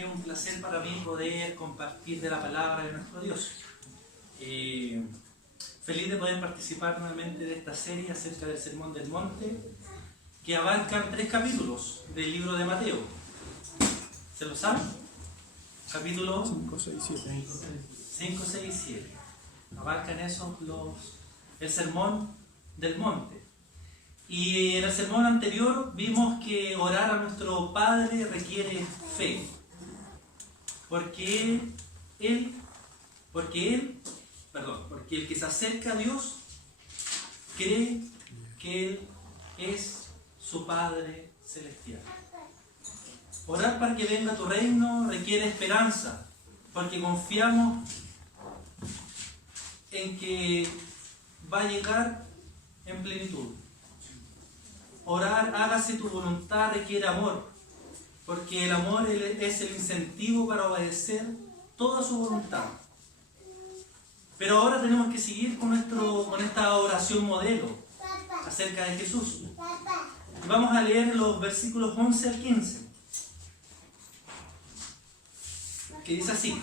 que es un placer para mí poder compartir de la palabra de nuestro Dios. Feliz de poder participar nuevamente de esta serie acerca del Sermón del Monte, que abarcan 3 capítulos del libro de Mateo. ¿Se lo saben? Capítulos 5, 6, 7. 5, 6 y 7. Abarcan eso el Sermón del Monte. Y en el sermón anterior vimos que orar a nuestro Padre requiere fe. Porque el que se acerca a Dios cree que Él es su Padre celestial. Orar para que venga tu reino requiere esperanza, porque confiamos en que va a llegar en plenitud. Orar, hágase tu voluntad, requiere amor, porque el amor es el incentivo para obedecer toda su voluntad. Pero ahora tenemos que seguir con esta oración modelo acerca de Jesús. Vamos a leer los versículos 11 al 15, que dice así: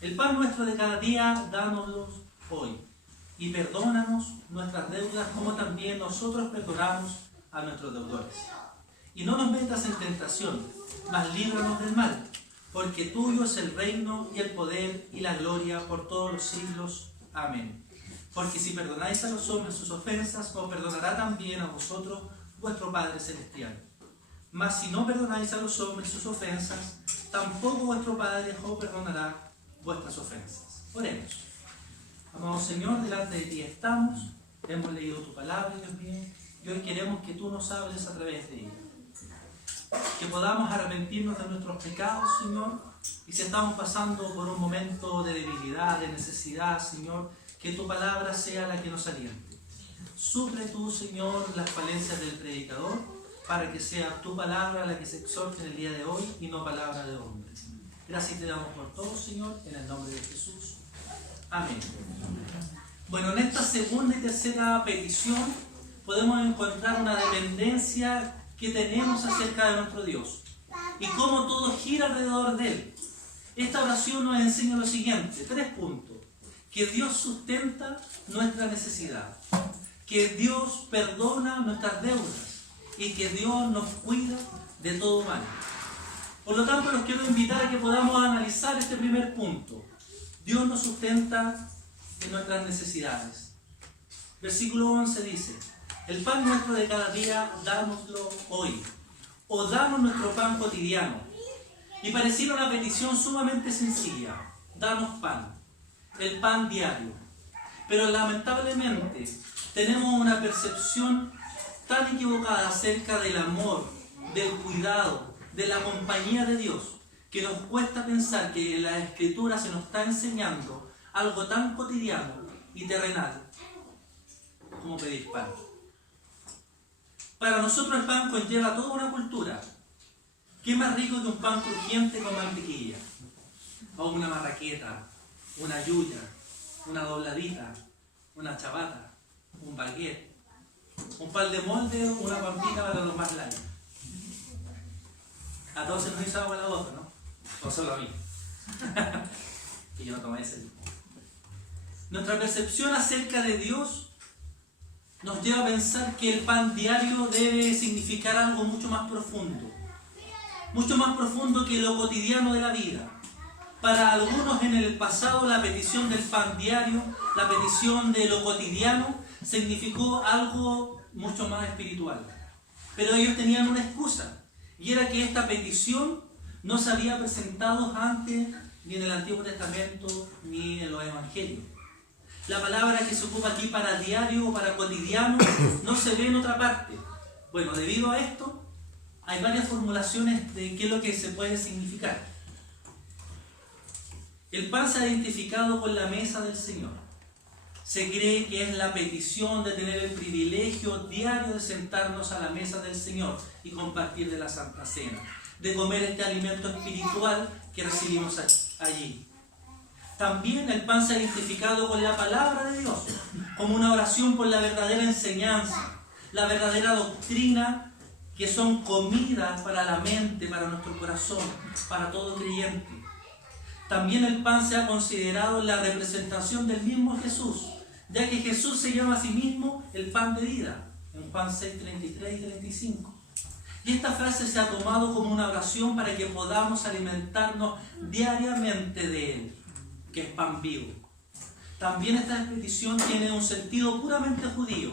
el pan nuestro de cada día, dánoslo hoy, y perdónanos nuestras deudas como también nosotros perdonamos a nuestros deudores. Y no nos metas en tentación, mas líbranos del mal, porque tuyo es el reino y el poder y la gloria por todos los siglos. Amén. Porque si perdonáis a los hombres sus ofensas, os perdonará también a vosotros vuestro Padre celestial. Mas si no perdonáis a los hombres sus ofensas, tampoco vuestro Padre os perdonará vuestras ofensas. Oremos. Amado Señor, delante de ti estamos, hemos leído tu palabra, Dios mío, y hoy queremos que tú nos hables a través de ella. Que podamos arrepentirnos de nuestros pecados, Señor, y si estamos pasando por un momento de debilidad, de necesidad, Señor, que tu palabra sea la que nos aliente. Suple tú, Señor, las falencias del predicador, para que sea tu palabra la que se exhorte en el día de hoy y no palabra de hombre. Gracias te damos por todo, Señor, en el nombre de Jesús. Amén. Bueno, en esta segunda y tercera petición podemos encontrar una dependencia que tenemos acerca de nuestro Dios y cómo todo gira alrededor de Él. Esta oración nos enseña lo siguiente: 3 puntos. Que Dios sustenta nuestra necesidad, que Dios perdona nuestras deudas y que Dios nos cuida de todo mal. Por lo tanto, los quiero invitar a que podamos analizar este primer punto. Dios nos sustenta en nuestras necesidades. Versículo 11 dice: el pan nuestro de cada día, dánoslo hoy, o danos nuestro pan cotidiano. Y pareciera una petición sumamente sencilla: danos pan, el pan diario. Pero lamentablemente tenemos una percepción tan equivocada acerca del amor, del cuidado, de la compañía de Dios, que nos cuesta pensar que en la Escritura se nos está enseñando algo tan cotidiano y terrenal como pedir pan. Para nosotros el pan conlleva toda una cultura. ¿Qué más rico que un pan crujiente con mantequilla? O una marraqueta, una yuya, una dobladita, una chabata, un baguette, un pan de molde o una pampita para los más light. A todos se nos hizo agua la boca, ¿no? O solo a mí. Y yo no tomé ese. Nuestra percepción acerca de Dios nos lleva a pensar que el pan diario debe significar algo mucho más profundo que lo cotidiano de la vida. Para algunos en el pasado la petición del pan diario, la petición de lo cotidiano, significó algo mucho más espiritual. Pero ellos tenían una excusa, y era que esta petición no se había presentado antes ni en el Antiguo Testamento ni en los Evangelios. La palabra que se ocupa aquí para diario o para cotidiano no se ve en otra parte. Bueno, debido a esto, hay varias formulaciones de qué es lo que se puede significar. El pan se ha identificado con la mesa del Señor. Se cree que es la petición de tener el privilegio diario de sentarnos a la mesa del Señor y compartir de la Santa Cena, de comer este alimento espiritual que recibimos allí. También el pan se ha identificado con la palabra de Dios, como una oración por la verdadera enseñanza, la verdadera doctrina que son comida para la mente, para nuestro corazón, para todo creyente. También el pan se ha considerado la representación del mismo Jesús, ya que Jesús se llama a sí mismo el pan de vida, en Juan 6, 33 y 35. Y esta frase se ha tomado como una oración para que podamos alimentarnos diariamente de Él, que es pan vivo. También esta petición tiene un sentido puramente judío.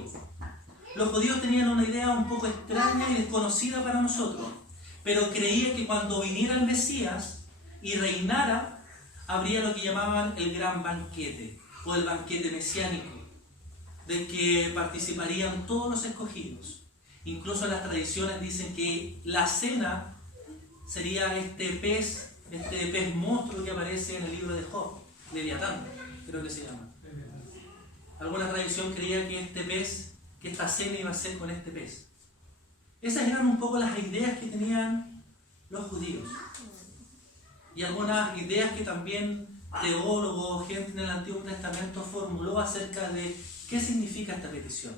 Los judíos tenían una idea un poco extraña y desconocida para nosotros, pero creían que cuando viniera el Mesías y reinara, habría lo que llamaban el gran banquete, o el banquete mesiánico, del que participarían todos los escogidos. Incluso las tradiciones dicen que la cena sería este pez monstruo que aparece en el libro de Job, Leviatán, creo que se llama. Alguna tradición creía que esta cena iba a ser con este pez. Esas eran un poco las ideas que tenían los judíos. Y algunas ideas que también teólogos, gente en el Antiguo Testamento formuló acerca de qué significa esta petición.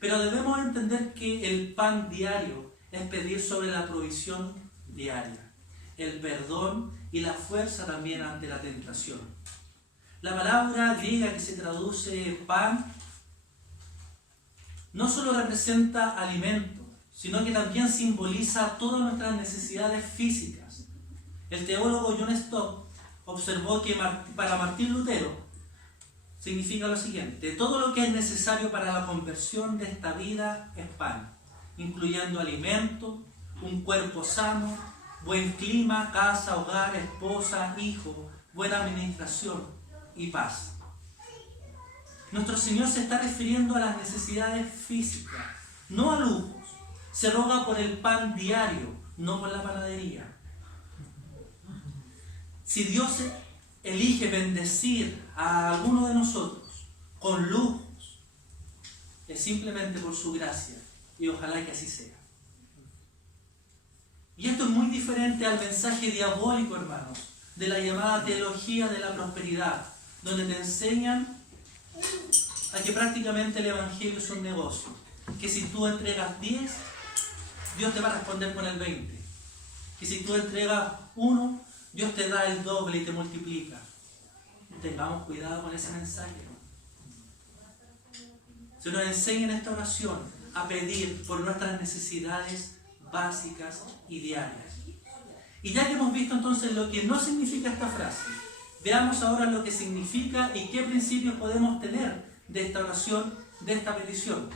Pero debemos entender que el pan diario es pedir sobre la provisión diaria, el perdón y la fuerza también ante la tentación. La palabra griega que se traduce pan no solo representa alimento, sino que también simboliza todas nuestras necesidades físicas. El teólogo John Stott observó que para Martín Lutero significa lo siguiente: todo lo que es necesario para la conversión de esta vida es pan, incluyendo alimento, un cuerpo sano, buen clima, casa, hogar, esposa, hijo, buena administración y paz. Nuestro Señor se está refiriendo a las necesidades físicas, no a lujos. Se roga por el pan diario, no por la panadería. Si Dios elige bendecir a alguno de nosotros con lujos, es simplemente por su gracia, y ojalá que así sea. Y esto es muy diferente al mensaje diabólico, hermanos, de la llamada teología de la prosperidad, donde te enseñan a que prácticamente el evangelio es un negocio, que si tú entregas 10, Dios te va a responder con el 20, que si tú entregas 1, Dios te da el doble y te multiplica. Tengamos cuidado con ese mensaje. Se nos enseña en esta oración a pedir por nuestras necesidades básicas y diarias. Y ya que hemos visto entonces lo que no significa esta frase, veamos ahora lo que significa y qué principios podemos tener de esta oración, de esta petición.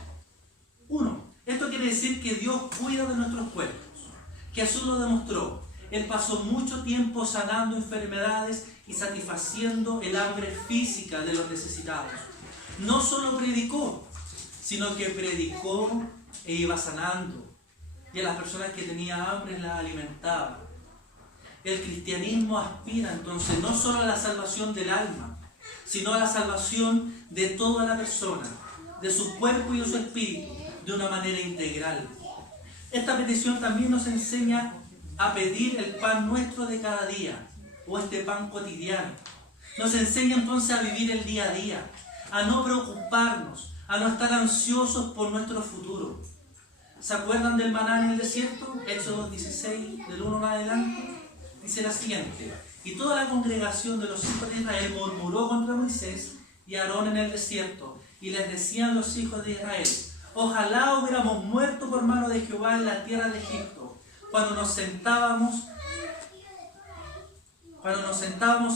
1. Esto quiere decir que Dios cuida de nuestros cuerpos. Jesús lo demostró. Él pasó mucho tiempo sanando enfermedades y satisfaciendo el hambre física de los necesitados. No solo predicó, sino que predicó e iba sanando. Y a las personas que tenían hambre las alimentaba. El cristianismo aspira entonces no solo a la salvación del alma, sino a la salvación de toda la persona, de su cuerpo y de su espíritu, de una manera integral. Esta petición también nos enseña a pedir el pan nuestro de cada día, o este pan cotidiano. Nos enseña entonces a vivir el día a día, a no preocuparnos, a no estar ansiosos por nuestro futuro. ¿Se acuerdan del maná en el desierto? Éxodo 16, del 1 en adelante. Dice la siguiente: y toda la congregación de los hijos de Israel murmuró contra Moisés y Aarón en el desierto, y les decían los hijos de Israel: ojalá hubiéramos muerto por mano de Jehová en la tierra de Egipto, cuando nos sentábamos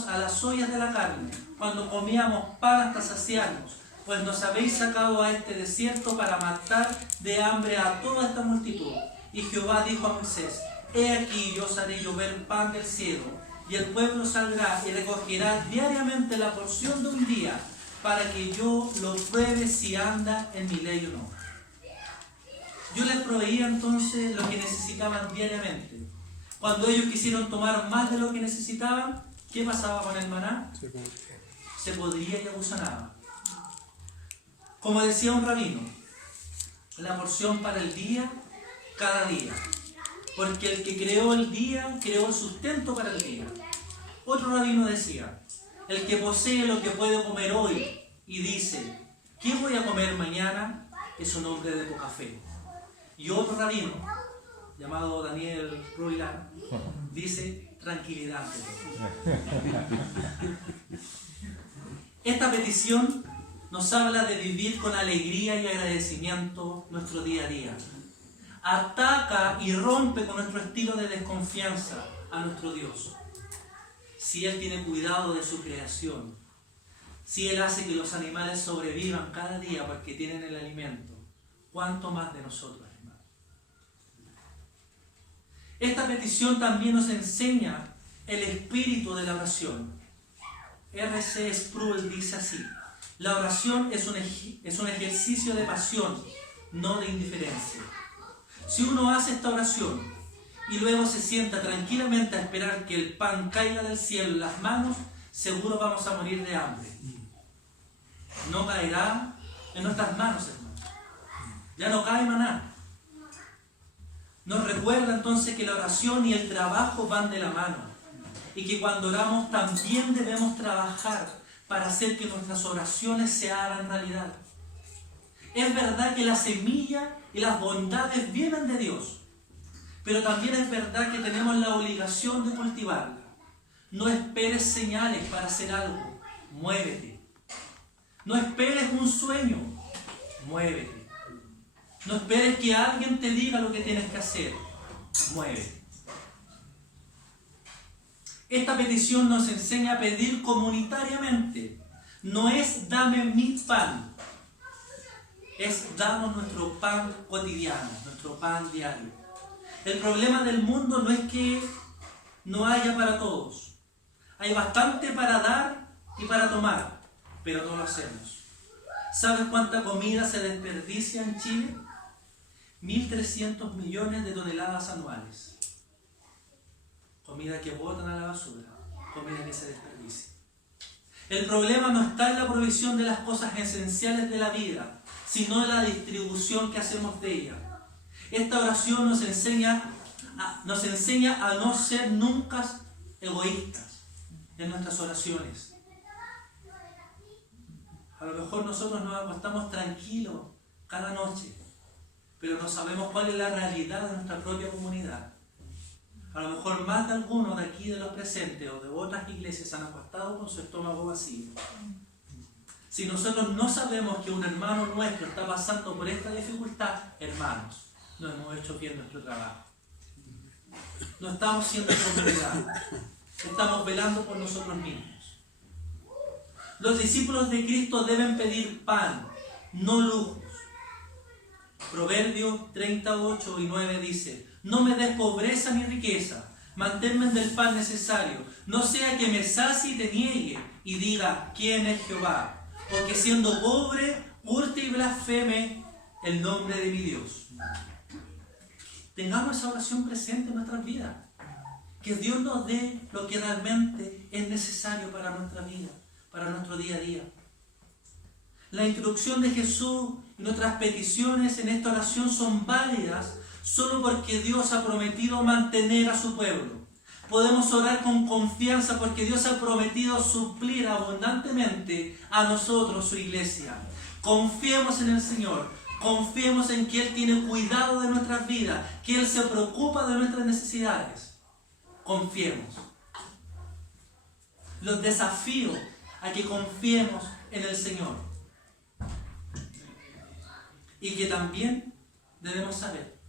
a las ollas de la carne, cuando comíamos pan hasta saciarnos, pues nos habéis sacado a este desierto para matar de hambre a toda esta multitud. Y Jehová dijo a Moisés: he aquí yo os haré llover pan del cielo, y el pueblo saldrá y recogerá diariamente la porción de un día, para que yo lo pruebe si anda en mi ley o no. Yo les proveía entonces lo que necesitaban diariamente. Cuando ellos quisieron tomar más de lo que necesitaban, ¿qué pasaba con el maná? Se podría y agusanaba. Como decía un rabino, la porción para el día, cada día. Porque el que creó el día, creó el sustento para el día. Otro rabino decía: el que posee lo que puede comer hoy y dice: ¿qué voy a comer mañana?, es un hombre de poca fe. Y otro rabino llamado Daniel Ruilan, dice tranquilidad. Esta petición nos habla de vivir con alegría y agradecimiento nuestro día a día. Ataca y rompe con nuestro estilo de desconfianza a nuestro Dios. Si Él tiene cuidado de su creación, si Él hace que los animales sobrevivan cada día porque tienen el alimento, ¿cuánto más de nosotros, hermanos? Esta petición también nos enseña el espíritu de la oración. R.C. Sproul dice así: la oración es un ejercicio de pasión, no de indiferencia. Si uno hace esta oración y luego se sienta tranquilamente a esperar que el pan caiga del cielo en las manos, seguro vamos a morir de hambre. No caerá en nuestras manos, hermanos. Ya no cae maná. Nos recuerda entonces que la oración y el trabajo van de la mano, y que cuando oramos también debemos trabajar para hacer que nuestras oraciones se hagan realidad. Es verdad que la semilla y las bondades vienen de Dios, pero también es verdad que tenemos la obligación de cultivarla. No esperes señales para hacer algo, muévete. No esperes un sueño, muévete. No esperes que alguien te diga lo que tienes que hacer, muévete. Esta petición nos enseña a pedir comunitariamente. No es dame mi pan, es danos nuestro pan cotidiano, nuestro pan diario. El problema del mundo no es que no haya para todos. Hay bastante para dar y para tomar, pero no lo hacemos. ¿Sabes cuánta comida se desperdicia en Chile? 1.300 millones de toneladas anuales. Comida que botan a la basura, comida que se desperdicia. El problema no está en la provisión de las cosas esenciales de la vida, sino en la distribución que hacemos de ella. Esta oración nos enseña a no ser nunca egoístas en nuestras oraciones. A lo mejor nosotros nos acostamos tranquilos cada noche, pero no sabemos cuál es la realidad de nuestra propia comunidad. A lo mejor más de algunos de aquí de los presentes o de otras iglesias han acostado con su estómago vacío. Si nosotros no sabemos que un hermano nuestro está pasando por esta dificultad, hermanos, no hemos hecho bien nuestro trabajo. No estamos siendo comunidad, estamos velando por nosotros mismos. Los discípulos de Cristo deben pedir pan, no lujos. Proverbios 38 y 9 dice: no me des pobreza ni riqueza, manténme del pan necesario, no sea que me sacie y te niegue y diga ¿quién es Jehová? O que siendo pobre hurte y blasfeme el nombre de mi Dios. Tengamos esa oración presente en nuestras vidas. Que Dios nos dé lo que realmente es necesario para nuestra vida, para nuestro día a día. La instrucción de Jesús y nuestras peticiones en esta oración son válidas solo porque Dios ha prometido mantener a su pueblo. Podemos orar con confianza porque Dios ha prometido suplir abundantemente a nosotros, su iglesia. Confiemos en el Señor, confiemos en que Él tiene cuidado de nuestras vidas, que Él se preocupa de nuestras necesidades. Confiemos. Los desafío a que confiemos en el Señor. Y que también debemos saber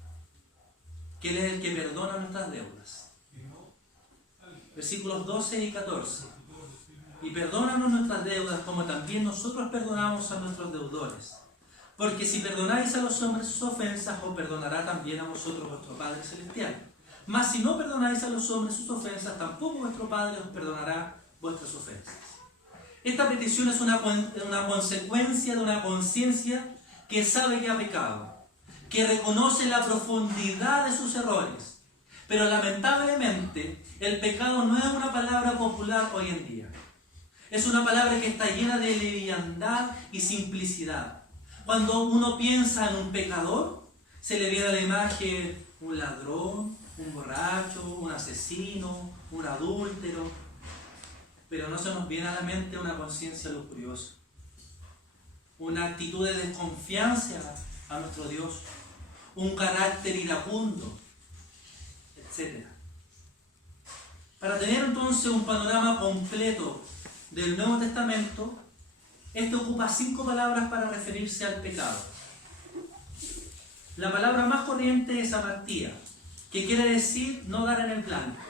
que Él es el que perdona nuestras deudas. Versículos 12 y 14. Y perdónanos nuestras deudas como también nosotros perdonamos a nuestros deudores. Porque si perdonáis a los hombres sus ofensas, os perdonará también a vosotros vuestro Padre Celestial. Mas si no perdonáis a los hombres sus ofensas, tampoco vuestro Padre os perdonará vuestras ofensas. Esta petición es una consecuencia de una conciencia que sabe que ha pecado, que reconoce la profundidad de sus errores. Pero lamentablemente, el pecado no es una palabra popular hoy en día. Es una palabra que está llena de liviandad y simplicidad. Cuando uno piensa en un pecador, se le viene a la imagen un ladrón, un borracho, un asesino, un adúltero. Pero no se nos viene a la mente una conciencia lujuriosa, una actitud de desconfianza a nuestro Dios, un carácter iracundo, etc. Para tener entonces un panorama completo del Nuevo Testamento, este ocupa 5 palabras para referirse al pecado. La palabra más corriente es amartía, que quiere decir no dar en el blanco.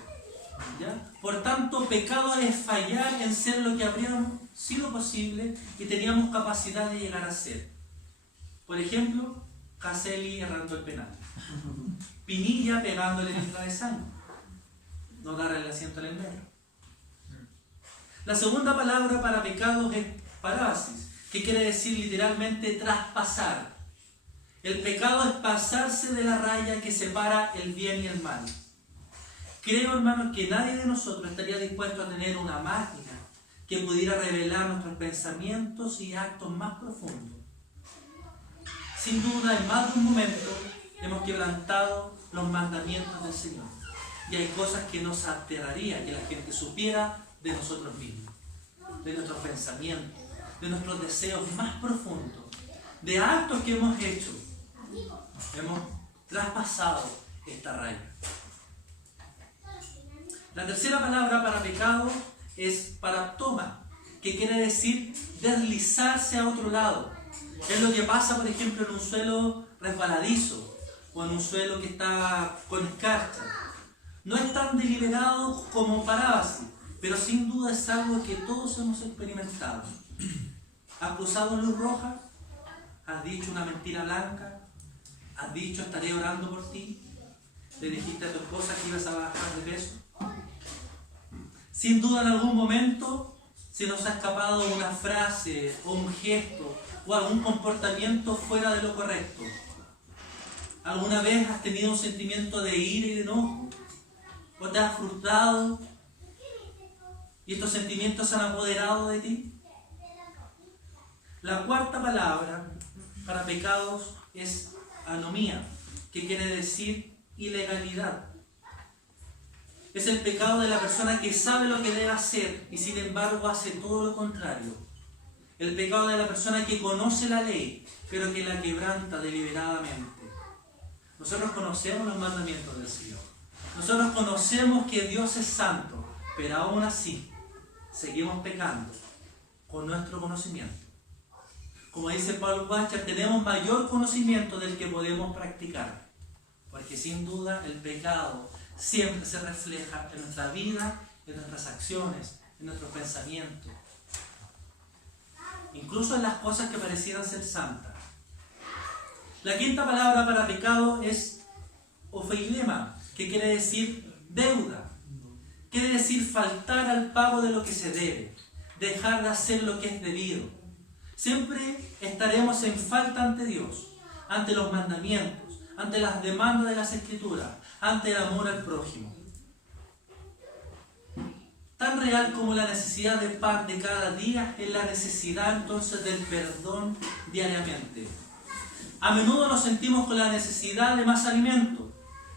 ¿Ya? Por tanto, pecado es fallar en ser lo que habría sido posible y teníamos capacidad de llegar a ser. Por ejemplo, Caselli errando el penal, Pinilla pegándole en el travesaño, no dar el asiento al enfermo. La segunda palabra para pecados es parábasis, que quiere decir literalmente traspasar. El pecado es pasarse de la raya que separa el bien y el mal. Creo, hermanos, que nadie de nosotros estaría dispuesto a tener una máquina que pudiera revelar nuestros pensamientos y actos más profundos. Sin duda, en más de un momento hemos quebrantado los mandamientos del Señor. Y hay cosas que nos aterraría que la gente supiera de nosotros mismos, de nuestros pensamientos, de nuestros deseos más profundos, de actos que hemos hecho. Hemos traspasado esta raya. La tercera palabra para pecado es paraptoma, que quiere decir deslizarse a otro lado. Es lo que pasa, por ejemplo, en un suelo resbaladizo o en un suelo que está con escarcha. No es tan deliberado como parábasis, pero sin duda es algo que todos hemos experimentado. ¿Has cruzado luz roja? ¿Has dicho una mentira blanca? ¿Has dicho estaré orando por ti? ¿Le dijiste a tu esposa que ibas a bajar de peso? Sin duda en algún momento se nos ha escapado una frase o un gesto o algún comportamiento fuera de lo correcto. ¿Alguna vez has tenido un sentimiento de ira y de enojo? ¿O te has frustrado y estos sentimientos se han apoderado de ti? La cuarta palabra para pecados es anomía, que quiere decir ilegalidad. Es el pecado de la persona que sabe lo que debe hacer y sin embargo hace todo lo contrario. El pecado de la persona que conoce la ley, pero que la quebranta deliberadamente. Nosotros conocemos los mandamientos del Señor. Nosotros conocemos que Dios es santo, pero aún así seguimos pecando con nuestro conocimiento. Como dice Paul Washer, tenemos mayor conocimiento del que podemos practicar, porque sin duda el pecado siempre se refleja en nuestra vida, en nuestras acciones, en nuestros pensamientos, incluso en las cosas que parecieran ser santas. La quinta palabra para pecado es ofeilema, que quiere decir deuda. Quiere decir faltar al pago de lo que se debe, dejar de hacer lo que es debido. Siempre estaremos en falta ante Dios, ante los mandamientos, ante las demandas de las Escrituras, ante el amor al prójimo. Tan real como la necesidad de pan de cada día es la necesidad entonces del perdón diariamente. A menudo nos sentimos con la necesidad de más alimento,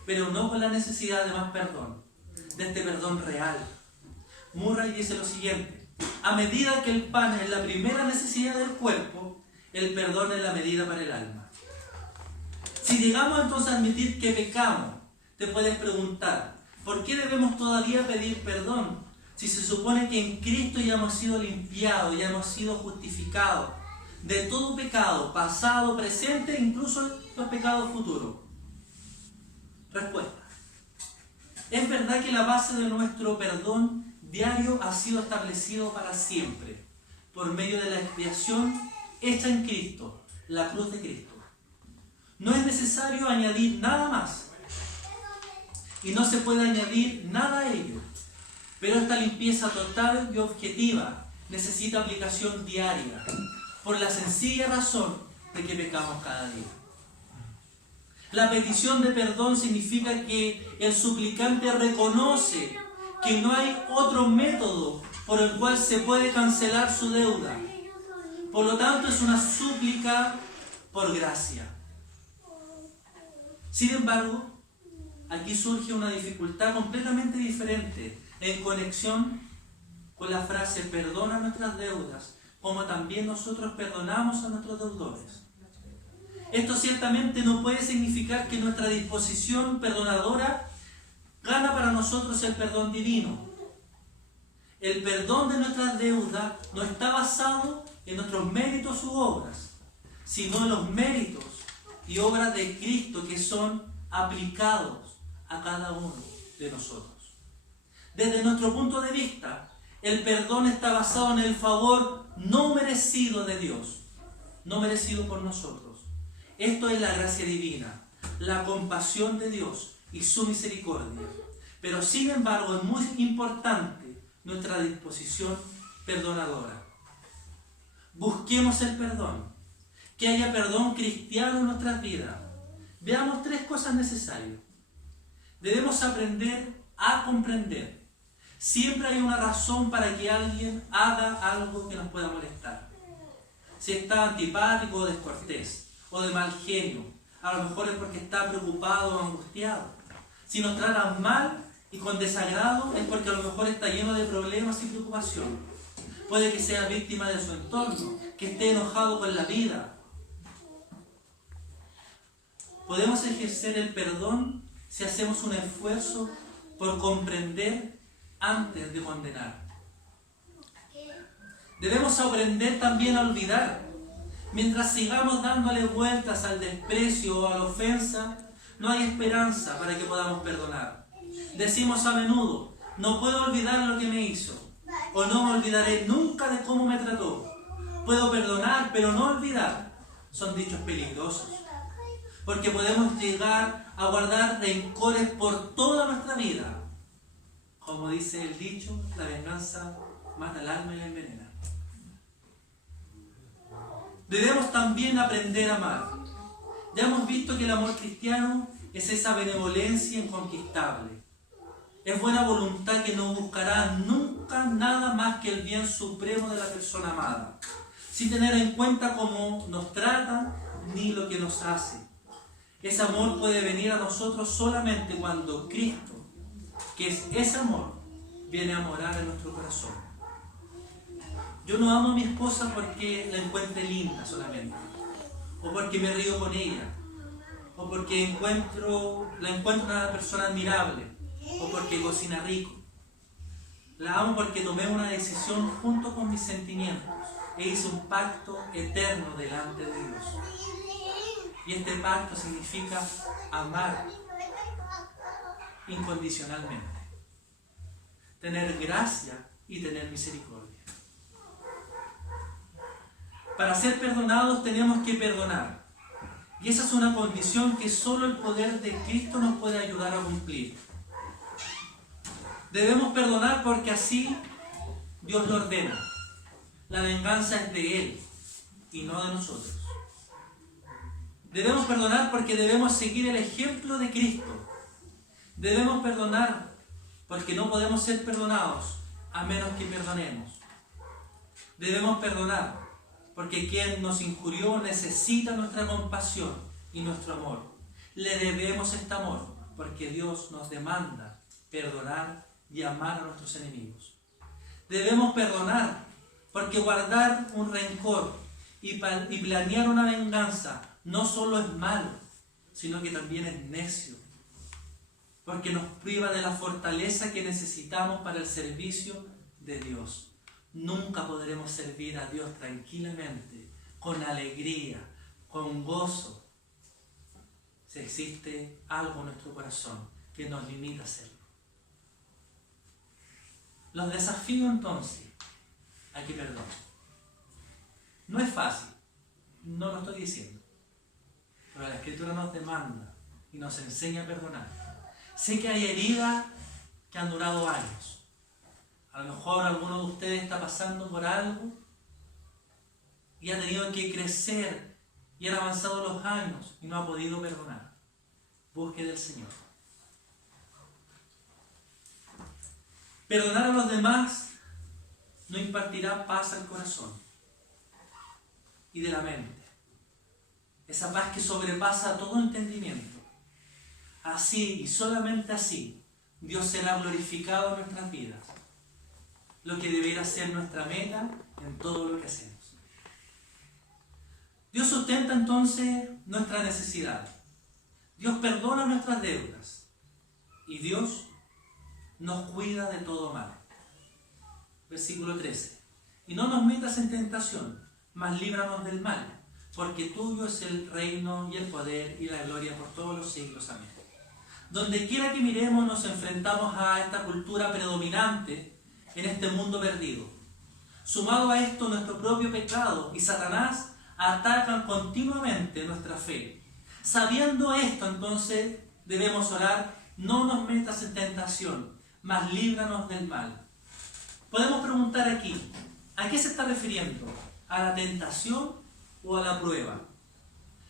pero no con la necesidad de más perdón, de este perdón real. Murray dice lo siguiente: a medida que el pan es la primera necesidad del cuerpo, el perdón es la medida para el alma. Si llegamos entonces a admitir que pecamos, te puedes preguntar, ¿por qué debemos todavía pedir perdón? Si se supone que en Cristo ya hemos sido limpiados, ya hemos sido justificados de todo pecado, pasado, presente, incluso los pecados futuros. Respuesta: es verdad que la base de nuestro perdón diario ha sido establecido para siempre, por medio de la expiación hecha en Cristo, la cruz de Cristo. No es necesario añadir nada más, y no se puede añadir nada a ello. Pero esta limpieza total y objetiva necesita aplicación diaria, por la sencilla razón de que pecamos cada día. La petición de perdón significa que el suplicante reconoce que no hay otro método por el cual se puede cancelar su deuda. Por lo tanto, es una súplica por gracia. Sin embargo, aquí surge una dificultad completamente diferente en conexión con la frase perdona nuestras deudas, como también nosotros perdonamos a nuestros deudores. Esto ciertamente no puede significar que nuestra disposición perdonadora gana para nosotros el perdón divino. El perdón de nuestras deudas no está basado en nuestros méritos u obras, sino en los méritos y obras de Cristo que son aplicados a cada uno de nosotros. Desde nuestro punto de vista, el perdón está basado en el favor no merecido de Dios, no merecido por nosotros. Esto es la gracia divina, la compasión de Dios y su misericordia. Pero sin embargo es muy importante nuestra disposición perdonadora. Busquemos el perdón, que haya perdón cristiano en nuestras vidas. Veamos 3 cosas necesarias. Debemos aprender a comprender. Siempre hay una razón para que alguien haga algo que nos pueda molestar. Si está antipático o descortés, o de mal genio, a lo mejor es porque está preocupado o angustiado. Si nos tratan mal y con desagrado, es porque a lo mejor está lleno de problemas y preocupación. Puede que sea víctima de su entorno, que esté enojado con la vida. Podemos ejercer el perdón si hacemos un esfuerzo por comprender antes de condenar. Debemos aprender también a olvidar. Mientras sigamos dándole vueltas al desprecio o a la ofensa, no hay esperanza para que podamos perdonar. Decimos a menudo, no puedo olvidar lo que me hizo, o no me olvidaré nunca de cómo me trató. Puedo perdonar, pero no olvidar. Son dichos peligrosos, porque podemos llegar a guardar rencores por toda nuestra vida. Como dice el dicho, la venganza mata el alma y la envenena. Debemos también aprender a amar. Ya hemos visto que el amor cristiano es esa benevolencia inconquistable. Es buena voluntad que no buscará nunca nada más que el bien supremo de la persona amada, sin tener en cuenta cómo nos tratan ni lo que nos hace. Ese amor puede venir a nosotros solamente cuando Cristo, que es ese amor, viene a morar en nuestro corazón. Yo no amo a mi esposa porque la encuentre linda solamente, o porque me río con ella, o porque la encuentro una persona admirable, o porque cocina rico. La amo porque tomé una decisión junto con mis sentimientos e hice un pacto eterno delante de Dios. Y este pacto significa amar incondicionalmente, tener gracia y tener misericordia. Para ser perdonados tenemos que perdonar. Y esa es una condición que solo el poder de Cristo nos puede ayudar a cumplir. Debemos perdonar porque así Dios lo ordena. La venganza es de Él y no de nosotros. Debemos perdonar porque debemos seguir el ejemplo de Cristo. Debemos perdonar porque no podemos ser perdonados a menos que perdonemos. Debemos perdonar porque quien nos injurió necesita nuestra compasión y nuestro amor. Le debemos este amor porque Dios nos demanda perdonar y amar a nuestros enemigos. Debemos perdonar porque guardar un rencor y planear una venganza no solo es malo, sino que también es necio, porque nos priva de la fortaleza que necesitamos para el servicio de Dios. Nunca podremos servir a Dios tranquilamente, con alegría, con gozo, si existe algo en nuestro corazón que nos limita a hacerlo. Los desafío entonces a que perdonen. No es fácil, no lo estoy diciendo, pero la Escritura nos demanda y nos enseña a perdonar. Sé que hay heridas que han durado años. A lo mejor alguno de ustedes está pasando por algo y ha tenido que crecer y han avanzado los años y no ha podido perdonar. Busque del Señor. Perdonar a los demás no impartirá paz al corazón y de la mente. Esa paz que sobrepasa todo entendimiento. Así y solamente así Dios será glorificado en nuestras vidas. Lo que deberá ser nuestra meta en todo lo que hacemos. Dios sustenta entonces nuestra necesidad. Dios perdona nuestras deudas. Y Dios nos cuida de todo mal. Versículo 13. Y no nos metas en tentación, mas líbranos del mal, porque tuyo es el reino y el poder y la gloria por todos los siglos. Amén. Donde quiera que miremos nos enfrentamos a esta cultura predominante en este mundo perdido. Sumado a esto nuestro propio pecado y Satanás atacan continuamente nuestra fe. Sabiendo esto, entonces debemos orar: no nos metas en tentación, mas líbranos del mal. Podemos preguntar aquí, ¿a qué se está refiriendo? ¿A la tentación o a la prueba?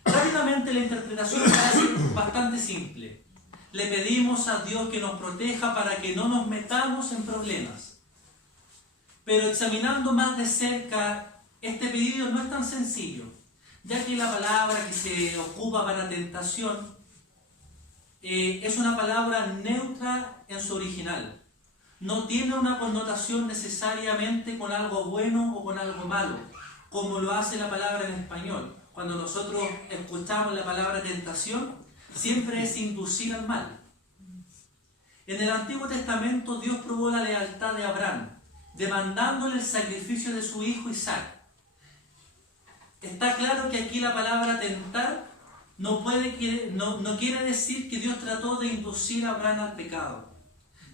Rápidamente la interpretación parece bastante simple. Le pedimos a Dios que nos proteja para que no nos metamos en problemas. Pero examinando más de cerca, este pedido no es tan sencillo, ya que la palabra que se ocupa para tentación es una palabra neutra en su original. No tiene una connotación necesariamente con algo bueno o con algo malo, como lo hace la palabra en español. Cuando nosotros escuchamos la palabra tentación, siempre es inducir al mal. En el Antiguo Testamento Dios probó la lealtad de Abraham, demandándole el sacrificio de su hijo Isaac. Está claro que aquí la palabra tentar no quiere decir que Dios trató de inducir a Abraham al pecado.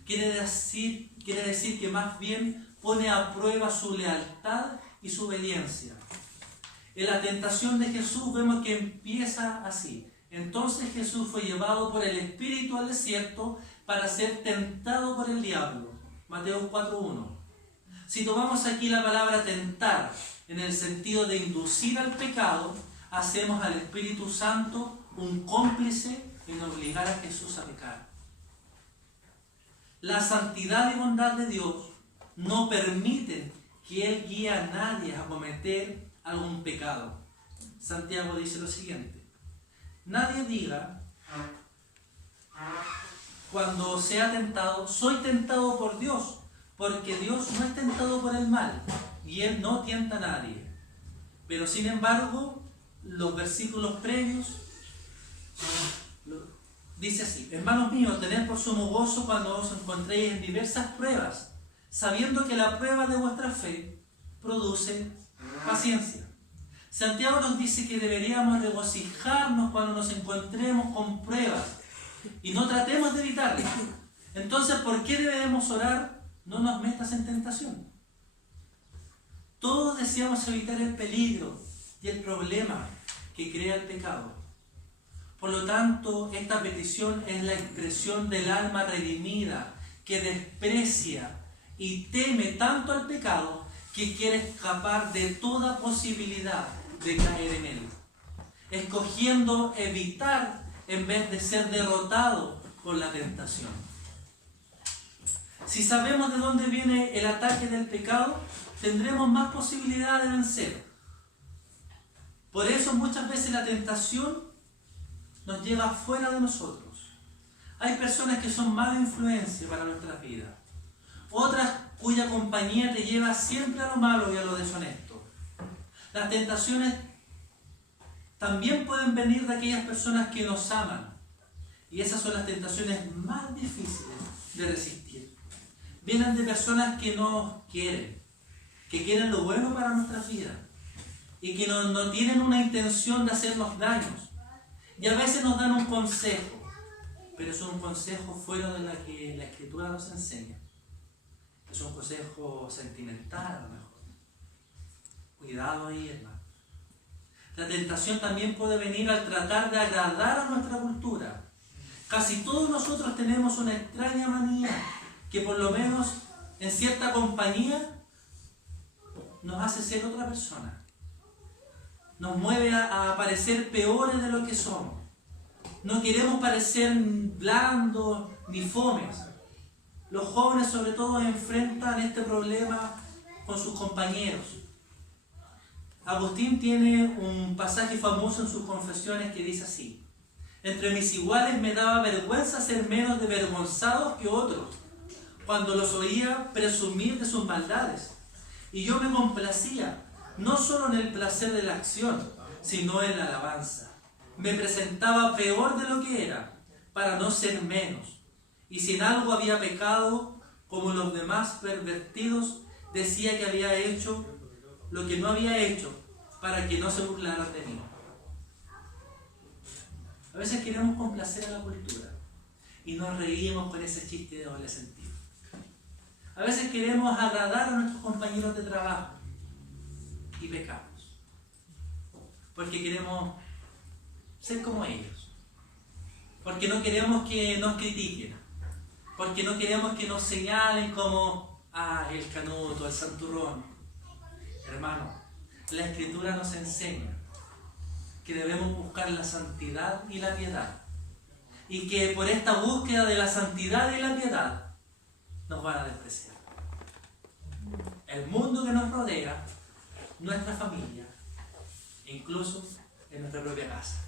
Quiere decir que más bien pone a prueba su lealtad y su obediencia. En la tentación de Jesús vemos que empieza así. Entonces Jesús fue llevado por el Espíritu al desierto para ser tentado por el diablo. Mateo 4:1. Si tomamos aquí la palabra tentar en el sentido de inducir al pecado, hacemos al Espíritu Santo un cómplice en obligar a Jesús a pecar. La santidad y bondad de Dios no permiten que Él guíe a nadie a cometer algún pecado. Santiago dice lo siguiente: nadie diga cuando sea tentado, soy tentado por Dios, porque Dios no es tentado por el mal, y Él no tienta a nadie. Pero sin embargo, los versículos previos dice así: hermanos míos, tened por sumo gozo cuando os encontréis en diversas pruebas, sabiendo que la prueba de vuestra fe produce paciencia. Santiago nos dice que deberíamos regocijarnos cuando nos encontremos con pruebas y no tratemos de evitarlas. Entonces, ¿por qué debemos orar? No nos metas en tentación. Todos deseamos evitar el peligro y el problema que crea el pecado. Por lo tanto, esta petición es la expresión del alma redimida que desprecia y teme tanto al pecado que quiere escapar de toda posibilidad de caer en él, escogiendo evitar en vez de ser derrotado por la tentación. Si sabemos de dónde viene el ataque del pecado, tendremos más posibilidad de vencer. Por eso muchas veces la tentación nos lleva fuera de nosotros. Hay personas que son mala influencia para nuestras vidas, otras cuya compañía te lleva siempre a lo malo y a lo deshonesto. Las tentaciones también pueden venir de aquellas personas que nos aman, y esas son las tentaciones más difíciles de resistir. Vienen de personas que nos quieren, que quieren lo bueno para nuestras vidas y que no tienen una intención de hacernos daños. Y a veces nos dan un consejo, pero es un consejo fuera de la que la Escritura nos enseña. Es un consejo sentimental, a lo mejor. Cuidado ahí, hermano. La tentación también puede venir al tratar de agradar a nuestra cultura. Casi todos nosotros tenemos una extraña manía que, por lo menos en cierta compañía, nos hace ser otra persona. Nos mueve a parecer peores de lo que somos. No queremos parecer blandos ni fomes. Los jóvenes sobre todo enfrentan este problema con sus compañeros. Agustín tiene un pasaje famoso en sus confesiones que dice así: entre mis iguales me daba vergüenza ser menos desvergonzados que otros, cuando los oía presumir de sus maldades. Y yo me complacía, no solo en el placer de la acción, sino en la alabanza. Me presentaba peor de lo que era, para no ser menos. y si en algo había pecado, como los demás pervertidos, decía que había hecho lo que no había hecho, para que no se burlaran de mí. A veces queremos complacer a la cultura y nos reímos con ese chiste de doble sentido. A veces queremos agradar a nuestros compañeros de trabajo y pecamos, porque queremos ser como ellos, porque no queremos que nos critiquen, porque no queremos que nos señalen como el canuto, el santurrón. Hermano, la Escritura nos enseña que debemos buscar la santidad y la piedad, y que por esta búsqueda de la santidad y la piedad nos van a despreciar. El mundo que nos rodea, nuestra familia, incluso en nuestra propia casa.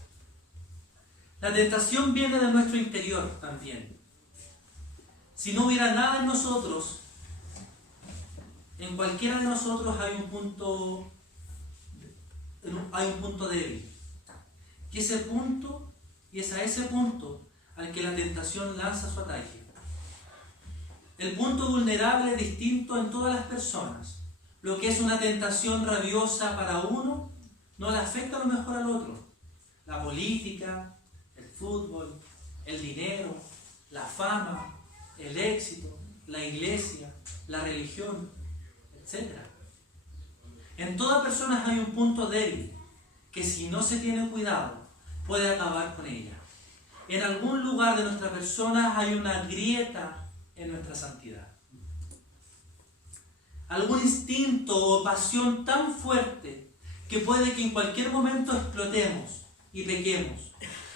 La tentación viene de nuestro interior también. Si no hubiera nada en nosotros, en cualquiera de nosotros hay un punto débil. Y ese punto, y es a ese punto al que la tentación lanza su ataque. El punto vulnerable es distinto en todas las personas. Lo que es una tentación rabiosa para uno no le afecta a lo mejor al otro. La política, el fútbol, el dinero, la fama, el éxito, la iglesia, la religión, etc. En todas personas hay un punto débil que si no se tiene cuidado puede acabar con ella. En algún lugar de nuestra persona hay una grieta en nuestra santidad. Algún instinto o pasión tan fuerte que puede que en cualquier momento explotemos y pequemos.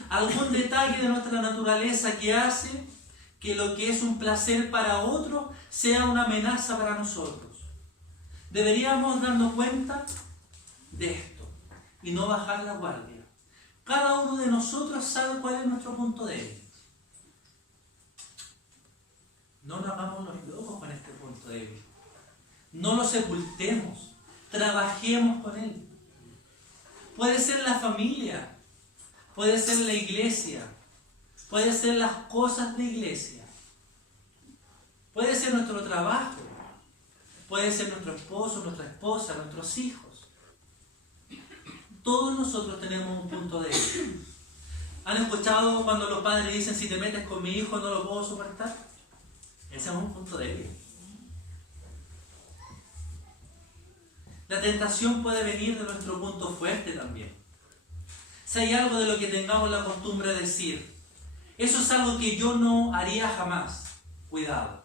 Algún detalle de nuestra naturaleza que hace que lo que es un placer para otro sea una amenaza para nosotros. Deberíamos darnos cuenta de esto y no bajar la guardia. Cada uno de nosotros sabe cuál es nuestro punto débil. No nos hagamos los locos con este punto débil. No lo sepultemos. Trabajemos con él. Puede ser la familia, puede ser la iglesia, puede ser las cosas de iglesia, puede ser nuestro trabajo, puede ser nuestro esposo, nuestra esposa, nuestros hijos. Todos nosotros tenemos un punto débil. ¿Han escuchado cuando los padres dicen, si te metes con mi hijo no lo puedo soportar? Ese es un punto débil. La tentación puede venir de nuestro punto fuerte también. Si hay algo de lo que tengamos la costumbre de decir, eso es algo que yo no haría jamás, cuidado.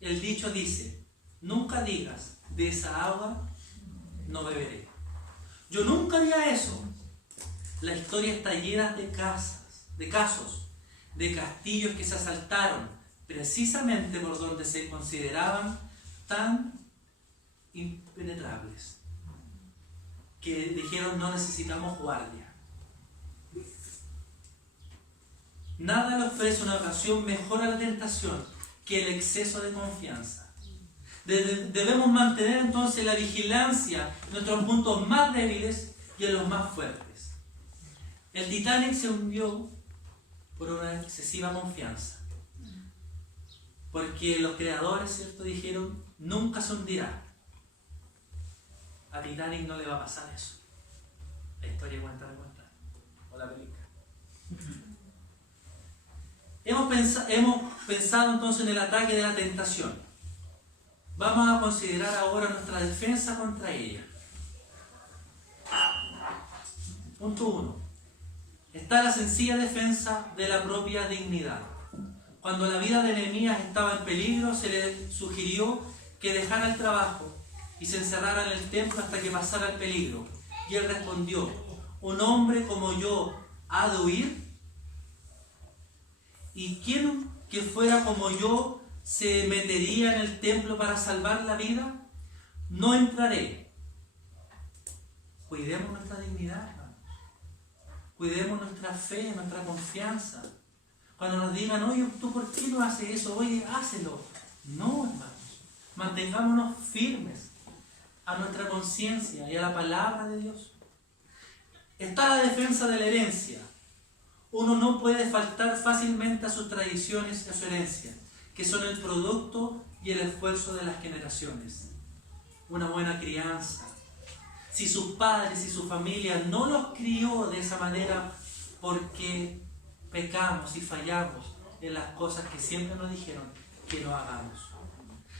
El dicho dice, nunca digas, de esa agua no beberé. Yo nunca haría eso. La historia está llena de casos, de castillos que se asaltaron, precisamente por donde se consideraban tan impenetrables, que dijeron no necesitamos guardia. Nada le ofrece una ocasión mejor a la tentación que el exceso de confianza. Debemos mantener entonces la vigilancia en nuestros puntos más débiles y en los más fuertes. El Titanic se hundió por una excesiva confianza, porque los creadores, ¿cierto?, dijeron nunca se hundirá. A Titanic no le va a pasar eso. La historia cuenta o la película. Hemos pensado entonces en el ataque de la tentación. Vamos a considerar ahora nuestra defensa contra ella. Punto 1. Está la sencilla defensa de la propia dignidad. Cuando la vida de Nehemías estaba en peligro, se le sugirió que dejara el trabajo y se encerrara en el templo hasta que pasara el peligro. Y él respondió, ¿un hombre como yo ha de huir? ¿Y quién que fuera como yo se metería en el templo para salvar la vida? No entraré. Cuidemos nuestra dignidad, hermanos. Cuidemos nuestra fe, nuestra confianza. Cuando nos digan, oye, ¿tú por qué no haces eso? Oye, hácelo. No, hermanos. Mantengámonos firmes a nuestra conciencia y a la palabra de Dios. Está la defensa de la herencia. Uno no puede faltar fácilmente a sus tradiciones y a su herencia, que son el producto y el esfuerzo de las generaciones. Una buena crianza. Si sus padres y su familia no los crió de esa manera porque pecamos y fallamos en las cosas que siempre nos dijeron que no hagamos.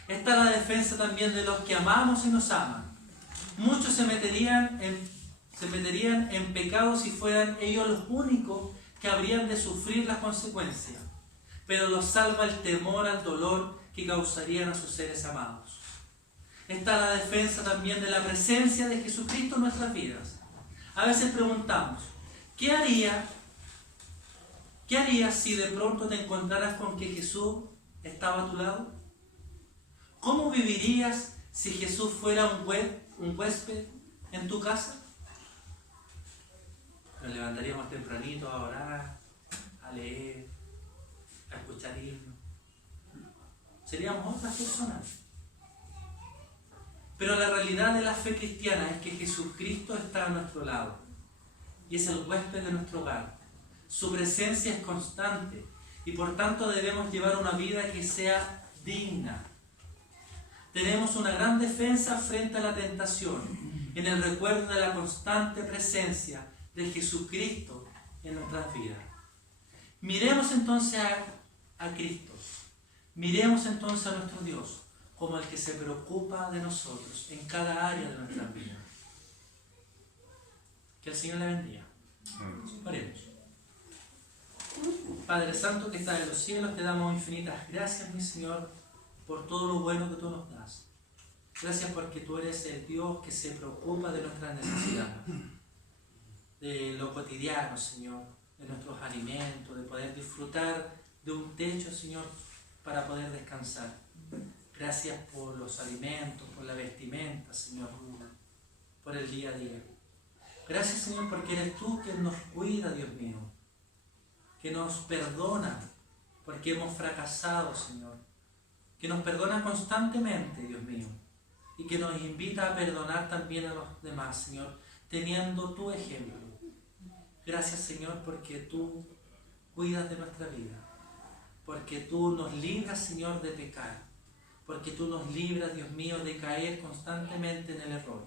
Esta es la defensa también de los que amamos y nos aman. Muchos se meterían en pecado si fueran ellos los únicos que habrían de sufrir las consecuencias, pero los salva el temor al dolor que causarían a sus seres amados. Está la defensa también de la presencia de Jesucristo en nuestras vidas. A veces preguntamos, ¿qué harías si de pronto te encontraras con que Jesús estaba a tu lado? ¿Cómo vivirías si Jesús fuera un huésped en tu casa? Nos levantaríamos tempranito a orar, a leer, a escuchar himnos. Seríamos otras personas. Pero la realidad de la fe cristiana es que Jesucristo está a nuestro lado y es el huésped de nuestro hogar. Su presencia es constante y por tanto debemos llevar una vida que sea digna. Tenemos una gran defensa frente a la tentación en el recuerdo de la constante presencia de Jesucristo en nuestras vidas. Miremos entonces a Cristo. Miremos entonces a nuestro Dios como el que se preocupa de nosotros en cada área de nuestra vida. Que el Señor le bendiga. Oremos. Padre Santo que estás en los cielos, te damos infinitas gracias, mi Señor, por todo lo bueno que tú nos das. Gracias porque tú eres el Dios que se preocupa de nuestras necesidades, de lo cotidiano, Señor, de nuestros alimentos, de poder disfrutar de un techo, Señor, para poder descansar. Gracias por los alimentos, por la vestimenta, Señor, por el día a día. Gracias, Señor, porque eres tú quien nos cuida, Dios mío, que nos perdona porque hemos fracasado, Señor, que nos perdona constantemente, Dios mío, y que nos invita a perdonar también a los demás, Señor, teniendo tu ejemplo. Gracias, Señor, porque tú cuidas de nuestra vida, porque tú nos libras, Señor, de pecar, porque tú nos libras, Dios mío, de caer constantemente en el error.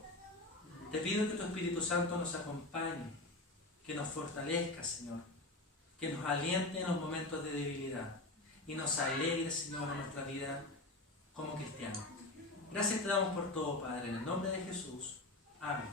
Te pido que tu Espíritu Santo nos acompañe, que nos fortalezca, Señor, que nos aliente en los momentos de debilidad y nos alegre, Señor, en nuestra vida como cristianos. Gracias te damos por todo, Padre, en el nombre de Jesús. Amén.